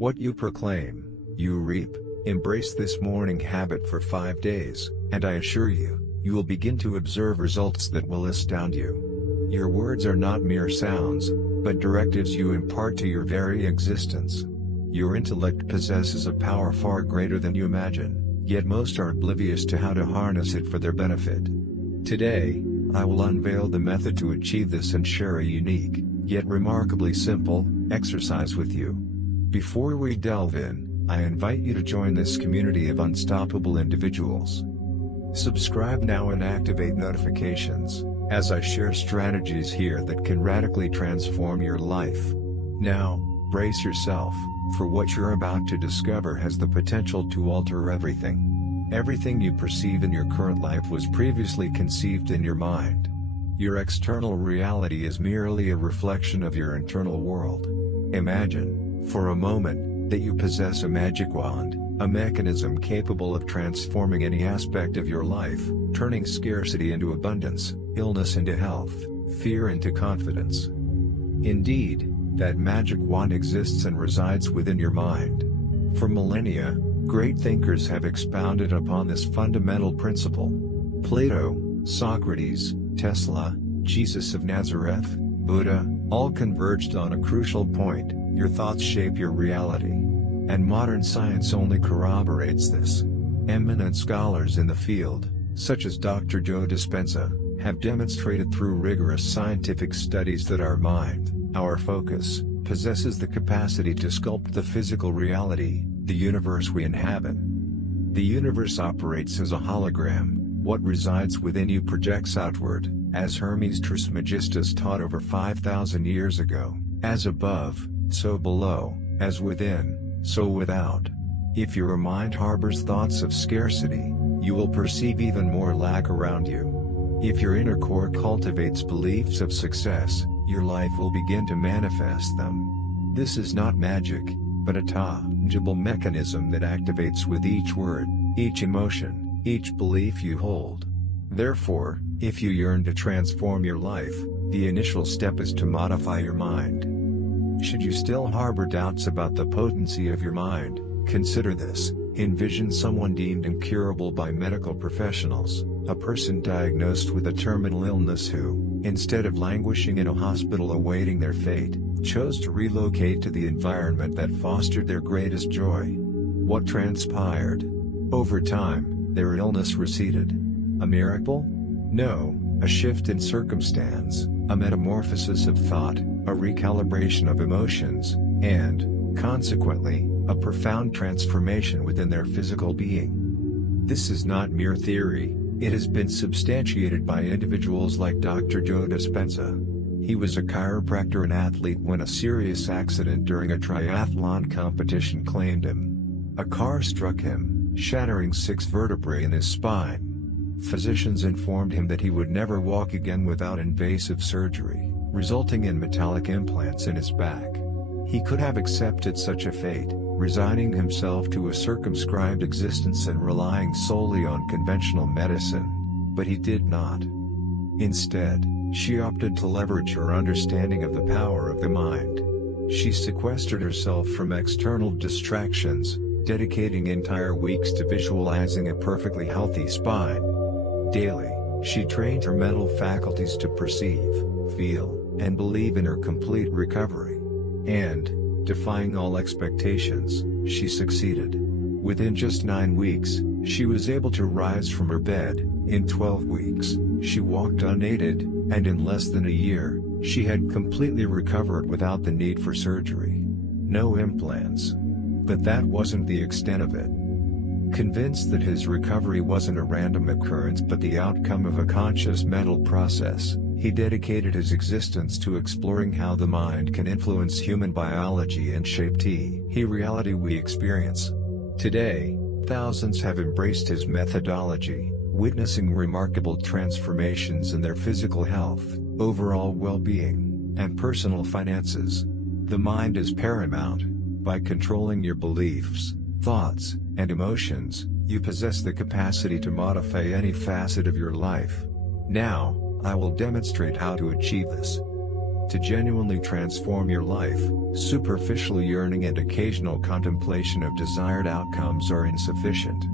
What you proclaim, you reap. Embrace this morning habit for 5 days, and I assure you, you will begin to observe results that will astound you. Your words are not mere sounds, but directives you impart to your very existence. Your intellect possesses a power far greater than you imagine, yet most are oblivious to how to harness it for their benefit. Today, I will unveil the method to achieve this and share a unique, yet remarkably simple, exercise with you. Before we delve in, I invite you to join this community of unstoppable individuals. Subscribe now and activate notifications, as I share strategies here that can radically transform your life. Now, brace yourself, for what you're about to discover has the potential to alter everything. Everything you perceive in your current life was previously conceived in your mind. Your external reality is merely a reflection of your internal world. Imagine, for a moment, that you possess a magic wand, a mechanism capable of transforming any aspect of your life, turning scarcity into abundance, illness into health, fear into confidence. Indeed, that magic wand exists and resides within your mind. For millennia, great thinkers have expounded upon this fundamental principle. Plato, Socrates, Tesla, Jesus of Nazareth, Buddha, all converged on a crucial point: your thoughts shape your reality. And modern science only corroborates this. Eminent scholars in the field, such as Dr. Joe Dispenza, have demonstrated through rigorous scientific studies that our mind, our focus, possesses the capacity to sculpt the physical reality, the universe we inhabit. The universe operates as a hologram. What resides within you projects outward, as Hermes Trismegistus taught over 5,000 years ago. As above, so below, as within, so without. If your mind harbors thoughts of scarcity, you will perceive even more lack around you. If your inner core cultivates beliefs of success, your life will begin to manifest them. This is not magic, but a tangible mechanism that activates with each word, each emotion, each belief you hold. Therefore, if you yearn to transform your life, the initial step is to modify your mind. Should you still harbor doubts about the potency of your mind, consider this. Envision someone deemed incurable by medical professionals, a person diagnosed with a terminal illness who, instead of languishing in a hospital awaiting their fate, chose to relocate to the environment that fostered their greatest joy. What transpired? Over time, their illness receded. A miracle? No, a shift in circumstance, a metamorphosis of thought, a recalibration of emotions, and, consequently, a profound transformation within their physical being. This is not mere theory, it has been substantiated by individuals like Dr. Joe Dispenza. He was a chiropractor and athlete when a serious accident during a triathlon competition claimed him. A car struck him, shattering 6 vertebrae in his spine. Physicians informed him that he would never walk again without invasive surgery, resulting in metallic implants in his back. He could have accepted such a fate, resigning himself to a circumscribed existence and relying solely on conventional medicine, but he did not. Instead, she opted to leverage her understanding of the power of the mind. She sequestered herself from external distractions, dedicating entire weeks to visualizing a perfectly healthy spine. Daily, she trained her mental faculties to perceive, feel, and believe in her complete recovery. And, defying all expectations, she succeeded. Within just 9 weeks, she was able to rise from her bed. In 12 weeks, she walked unaided, and in less than a year, she had completely recovered without the need for surgery. No implants. But that wasn't the extent of it. Convinced that his recovery wasn't a random occurrence but the outcome of a conscious mental process, he dedicated his existence to exploring how the mind can influence human biology and shape the reality we experience. Today, thousands have embraced his methodology, witnessing remarkable transformations in their physical health, overall well-being, and personal finances. The mind is paramount. By controlling your beliefs, thoughts, and emotions, you possess the capacity to modify any facet of your life. Now, I will demonstrate how to achieve this. To genuinely transform your life, superficial yearning and occasional contemplation of desired outcomes are insufficient.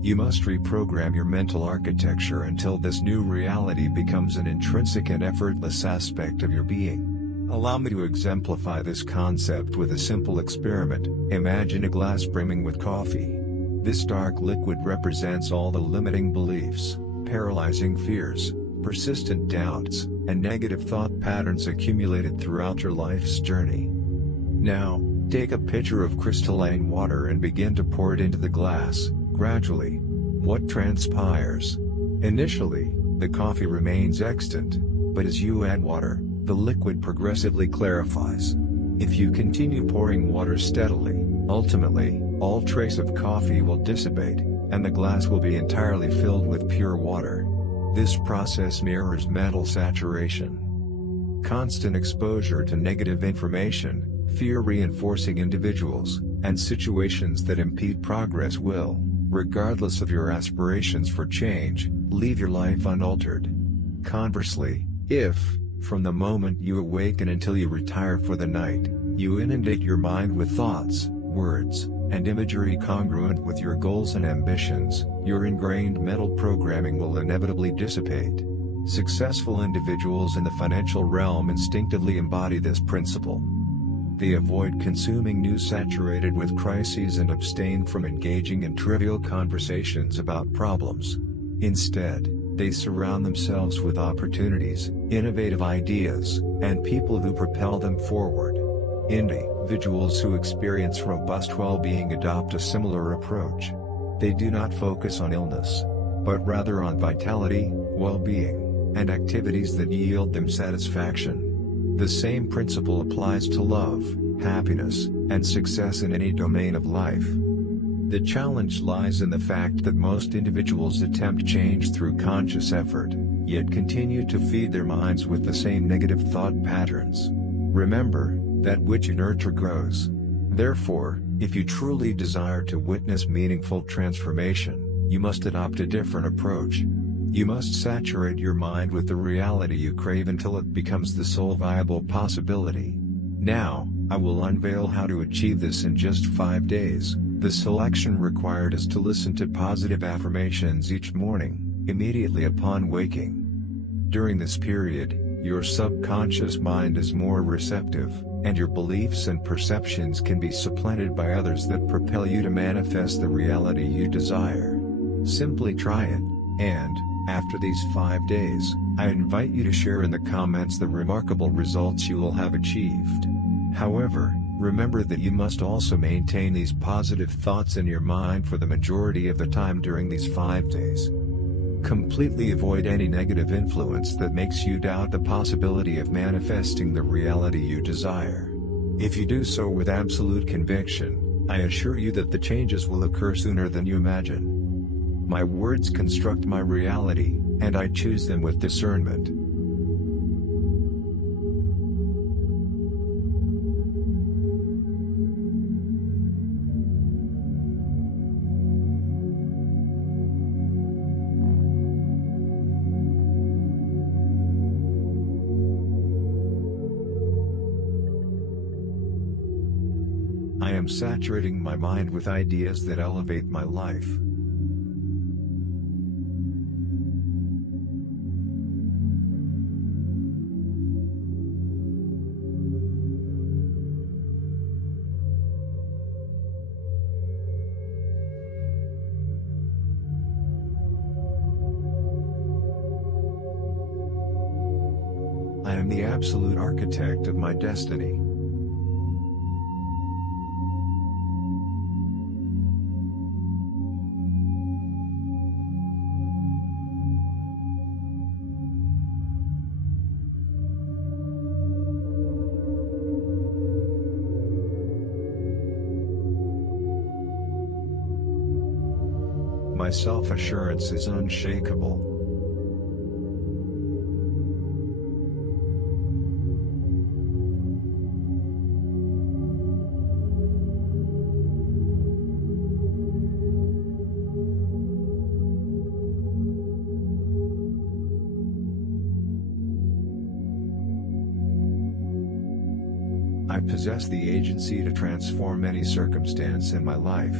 You must reprogram your mental architecture until this new reality becomes an intrinsic and effortless aspect of your being. Allow me to exemplify this concept with a simple experiment. Imagine a glass brimming with coffee. This dark liquid represents all the limiting beliefs, paralyzing fears, persistent doubts, and negative thought patterns accumulated throughout your life's journey. Now, take a pitcher of crystalline water and begin to pour it into the glass. Gradually, what transpires? Initially, the coffee remains extant, but as you add water, the liquid progressively clarifies. If you continue pouring water steadily, ultimately, all trace of coffee will dissipate, and the glass will be entirely filled with pure water. This process mirrors mental saturation. Constant exposure to negative information, fear-reinforcing individuals, and situations that impede progress will, regardless of your aspirations for change, leave your life unaltered. Conversely, if, from the moment you awaken until you retire for the night, you inundate your mind with thoughts, words, and imagery congruent with your goals and ambitions, your ingrained mental programming will inevitably dissipate. Successful individuals in the financial realm instinctively embody this principle. They avoid consuming news saturated with crises and abstain from engaging in trivial conversations about problems. Instead, they surround themselves with opportunities, innovative ideas, and people who propel them forward. Individuals who experience robust well-being adopt a similar approach. They do not focus on illness, but rather on vitality, well-being, and activities that yield them satisfaction. The same principle applies to love, happiness, and success in any domain of life. The challenge lies in the fact that most individuals attempt change through conscious effort, yet continue to feed their minds with the same negative thought patterns. Remember, that which you nurture grows. Therefore, if you truly desire to witness meaningful transformation, you must adopt a different approach. You must saturate your mind with the reality you crave until it becomes the sole viable possibility. Now, I will unveil how to achieve this in just 5 days. The selection required is to listen to positive affirmations each morning, immediately upon waking. During this period, your subconscious mind is more receptive, and your beliefs and perceptions can be supplanted by others that propel you to manifest the reality you desire. Simply try it, and, after these 5 days, I invite you to share in the comments the remarkable results you will have achieved. However, remember that you must also maintain these positive thoughts in your mind for the majority of the time during these 5 days. Completely avoid any negative influence that makes you doubt the possibility of manifesting the reality you desire. If you do so with absolute conviction, I assure you that the changes will occur sooner than you imagine. My words construct my reality, and I choose them with discernment. I am saturating my mind with ideas that elevate my life. I am the absolute architect of my destiny. My self-assurance is unshakable. possess the agency to transform any circumstance in my life.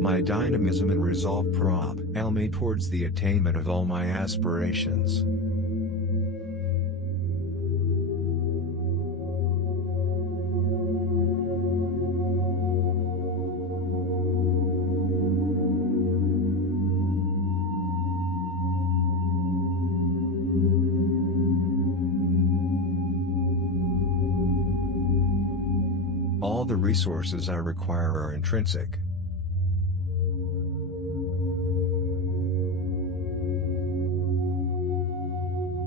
My dynamism and resolve propel me towards the attainment of all my aspirations. All the resources I require are intrinsic.